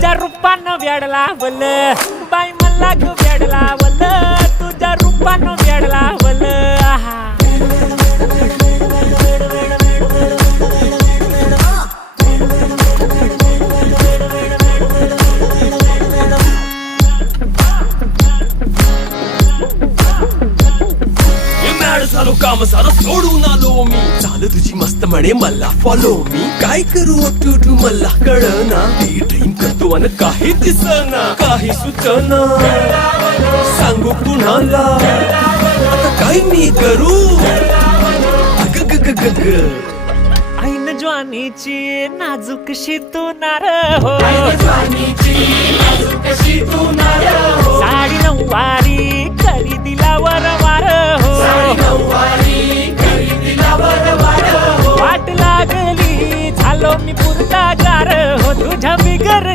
तुझ्या रूपानं वेड लावलं बाई मला ग वेड लावलं तुझ्या रूपानं वेड लावलं आहा झालो काम सारं सोडून आलो मी चाल तुझी मस्त म्हणे मला फॉलो मी काय करू टू मला कळना ड्रीम करतो आणि काही दिसना काही सुचना सांगू कुणाला आता काय मी करू ऐन ज्वानीची नाजूकशी तू नार हो साडी नऊवारी करी दिला वरवार हो वाट लागली झालो मी पुरता गार हो तुझ्या बिगर